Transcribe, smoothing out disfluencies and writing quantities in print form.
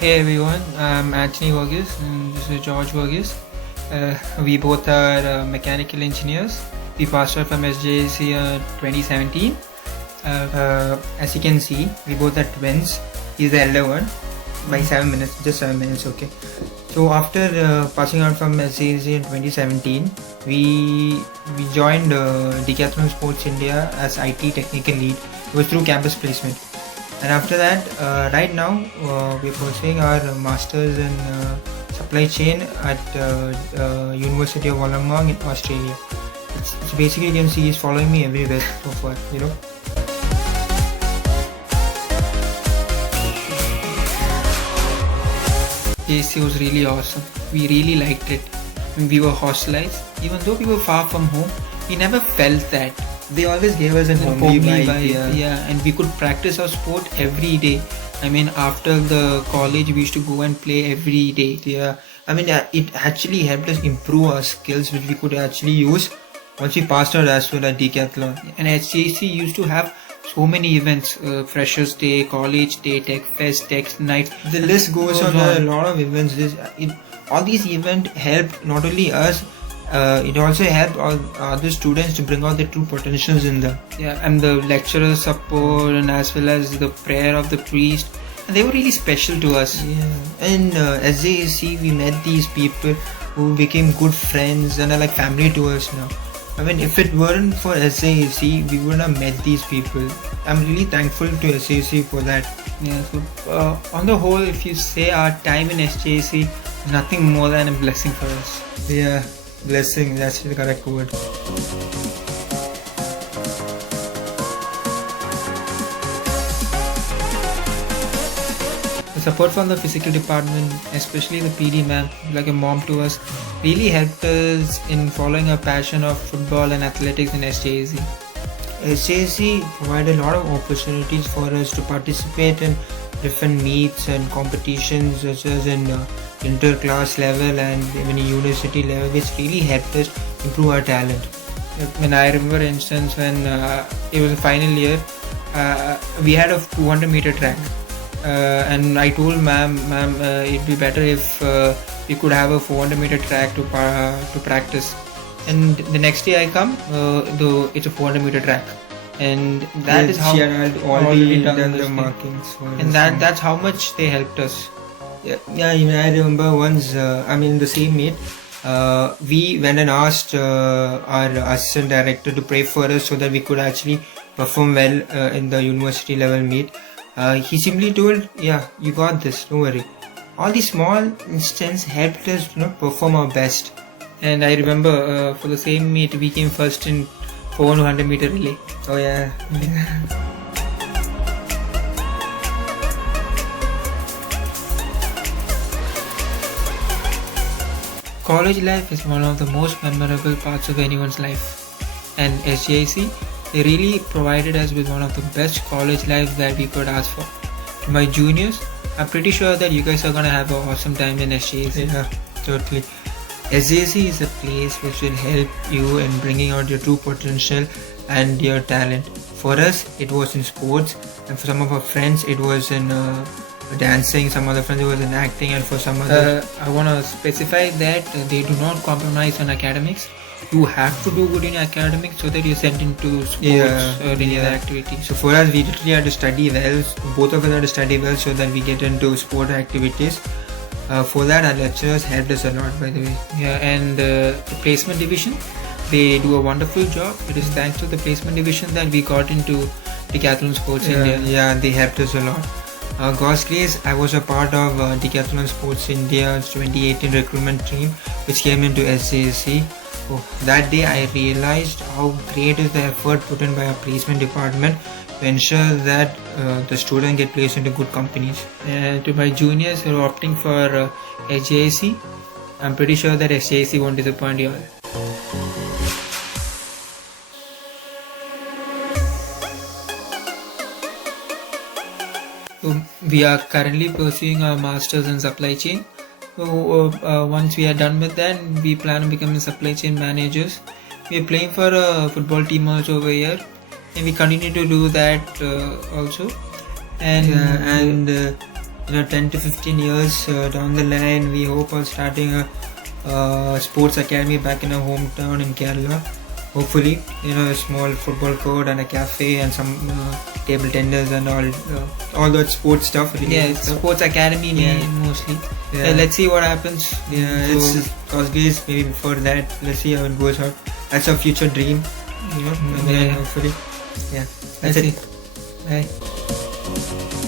Hey everyone, I'm Anthony Verghese and this is George Verghese. We both are mechanical engineers. We passed out from SJC 2017. As you can see, we both are twins. He's the elder one by 7 minutes, just 7 minutes, okay. So after passing out from SJC in 2017, we joined Decathlon Sports India as IT technical lead. It was through campus placement. And after that, right now we're pursuing our masters in supply chain at University of Wollongong in Australia. It's basically, you can see he's following me everywhere so far, you know. JC was really awesome. We really liked it. When we were hostelized, even though we were far from home, we never felt that. They always gave us an homely vibe. Yeah, and we could practice our sport every day. I mean, after the college, we used to go and play every day. Yeah, I mean, it actually helped us improve our skills, which we could actually use once we passed out as well at Decathlon. And HJC used to have so many events: Freshers Day, College Day, Tech Fest, Tech Night. The list goes on. A lot of events. All these events helped not only us. It also helped all other students to bring out their true potentials in them. Yeah, and the lecturer support and as well as the prayer of the priest, and they were really special to us. Yeah, and SJC we met these people who became good friends and are like family to us now. I mean, if it weren't for SJC, we wouldn't have met these people. I'm really thankful to SJC for that. Yeah, so on the whole, if you say our time in SJC, nothing more than a blessing for us. Yeah. Blessing, that's the correct word. The support from the physical department, especially the PD ma'am, like a mom to us, really helped us in following our passion of football and athletics in SJC. SJC provided a lot of opportunities for us to participate in different meets and competitions, such as in inter-class level and even university level, which really helped us improve our talent. When I remember instance when it was the final year, we had a 200-meter track, and I told ma'am, it'd be better if we could have a 400-meter track to practice. And the next day I come, though it's a 400-meter track. And that is how she had already done the markings. And that's how much they helped us. Yeah, even I remember once, in the same meet, we went and asked our assistant director to pray for us so that we could actually perform well in the university level meet. He simply told, yeah, you got this, don't worry. All these small instances helped us perform our best. And I remember for the same meet, we came first in 400-meter relay. Oh yeah. College life is one of the most memorable parts of anyone's life, and SJC, they really provided us with one of the best college lives that we could ask for. To my juniors, I'm pretty sure that you guys are gonna have an awesome time in SJC. Yeah, totally. SJC is a place which will help you in bringing out your true potential and your talent. For us, it was in sports, and for some of our friends, it was in dancing, some other friends it was in acting, and for some other I want to specify that they do not compromise on academics. You have to do good in academics so that you're sent into sports or any other activities. So for us, we literally had to study well. Both of us had to study well so that we get into sport activities. For that, our lecturers helped us a lot, by the way. Yeah, and the placement division, they do a wonderful job. It is thanks to the placement division that we got into Decathlon Sports India. Yeah, they helped us a lot. God's grace, I was a part of Decathlon Sports India's 2018 recruitment team, which came into SJC. Oh, that day I realized how great is the effort put in by our placement department to ensure that the student get placed into good companies. And to my juniors who are opting for SJC, I'm pretty sure that SJC won't disappoint you all. So we are currently pursuing our masters in supply chain. So once we are done with that, we plan on becoming supply chain managers. We are playing for a football team also over here, and we continue to do that also. And 10 to 15 years down the line, we hope of starting a sports academy back in our hometown in Kerala. Hopefully, a small football court and a cafe and some table tennis and all that sports stuff. Sports academy mostly. Let's see what happens. It's Cosgays maybe before that. Let's see how it goes out. That's our future dream. And then hopefully, that's it. Bye.